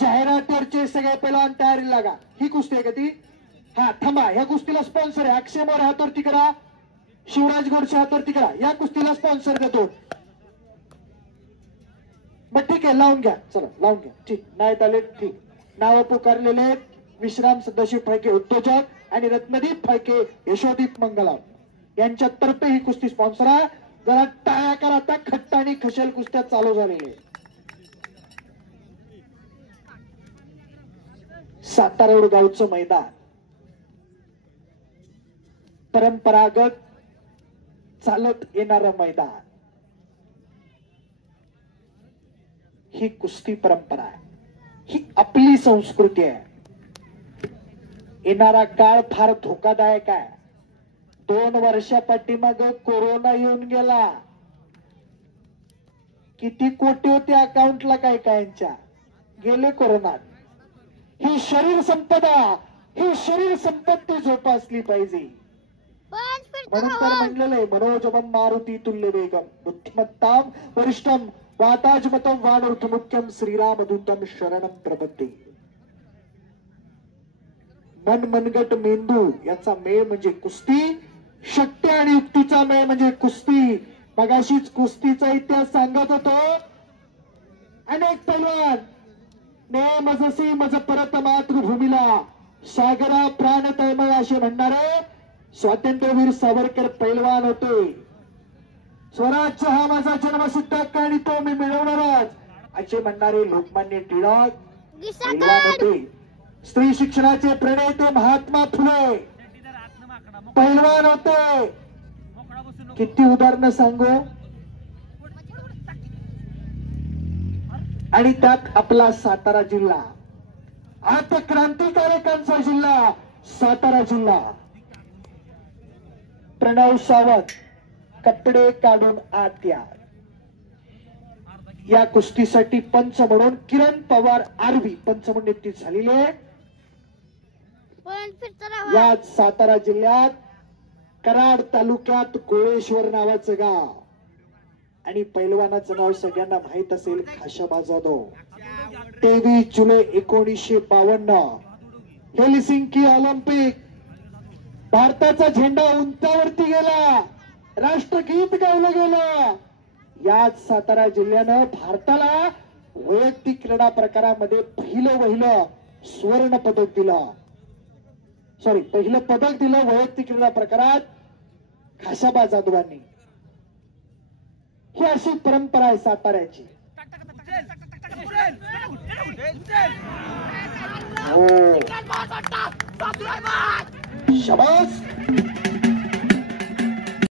जाहिरातीवरचे सगळे पैलवान तयारी लागा. ही कुस्ती आहे का ती? हा थांबा, ह्या कुस्तीला स्पॉन्सर आहे अक्षय मोरे, हातवरती करा. शिवराज गोडसे हातवरती करा. या कुस्तीला स्पॉन्सर देतो. मग ठीक आहे, लावून घ्या. चला लावून घ्या. ठीक नाही आले ठीक. नाव पुकारलेले विश्राम सदाशिव फाळके उद्योजक आणि रत्नदीप फाळके यशोदीप मंगलाम यांच्यातर्फे ही कुस्ती स्पॉन्सर आहे. जरा टाळ्या करा. आता खट्ट आणि खशेल कुस्त्या चालू झालेली. सातारा गावचं मैदान परंपरागत चालत येणारं मैदान. ही कुस्ती परंपरा आहे. ही आपली संस्कृती आहे. येणारा काळ फार धोकादायक आहे. 2 वर्षापाठीमाग कोरोना येऊन गेला. किती कोटी होते अकाउंटला काय कायांच्या गेले कोरोनात. ही शरीर संपदा, ही शरीर संपत्ती जोपासली पाहिजे. म्हणून तर म्हणलेलं आहे मनोजवम मारुती तुल्य वेगम बुद्धिमत्ताम वरिष्ठम वाताजमतम वानर्थमुख्यम श्रीरामदूतम शरणम प्रपत्ते. मन मनगट मेंदू याचा मेळ म्हणजे कुस्ती. शक्ती आणि युक्तीचा मेळ म्हणजे कुस्ती. मगाशीच कुस्तीचा इतिहास सांगत होतो. अनेक पैलवान नेम जसे मज परत मातृभूमीला सागरा प्राण तळमळ असे म्हणणारे स्वातंत्र्यवीर सावरकर पैलवान होते. स्वराज्य हा माझा जन्मसिद्ध हक्क आणि तो मी मिळवणारच असे म्हणणारे लोकमान्य टिळक पैलवान होते. स्त्री शिक्षणाचे प्रणेते महात्मा फुले पैलवान होते. किती उदाहरणं सांगू. आणि त्यात आपला सातारा जिल्हा, आता क्रांतिकारकांचा जिल्हा सातारा जिल्हा. प्रणव सावंत कपडे काढून आत या. या कुस्तीसाठी पंच म्हणून किरण पवार आरवी पंच म्हणून नियुक्ती झालेली आहे. या सातारा जिल्ह्यात कराड तालुक्यात गोळेश्वर नावाचं गाव आणि पैलवानाचं नाव सगळ्यांना माहित असेल खाशाबा जाधव. 23 जुलै 1952 हेलसिंकी ऑलिम्पिक. भारताचा झेंडा उंचावरती गेला. राष्ट्रगीत गायलं गेलं. याच सातारा जिल्ह्यानं भारताला वैयक्तिक क्रीडा प्रकारामध्ये पहिलं सुवर्ण पदक दिलं. पहिलं पदक दिलं वैयक्तिक क्रीडा प्रकारात खाशाबा जाधवांनी. ही अशी परंपरा आहे साताऱ्याची. हो शाबास.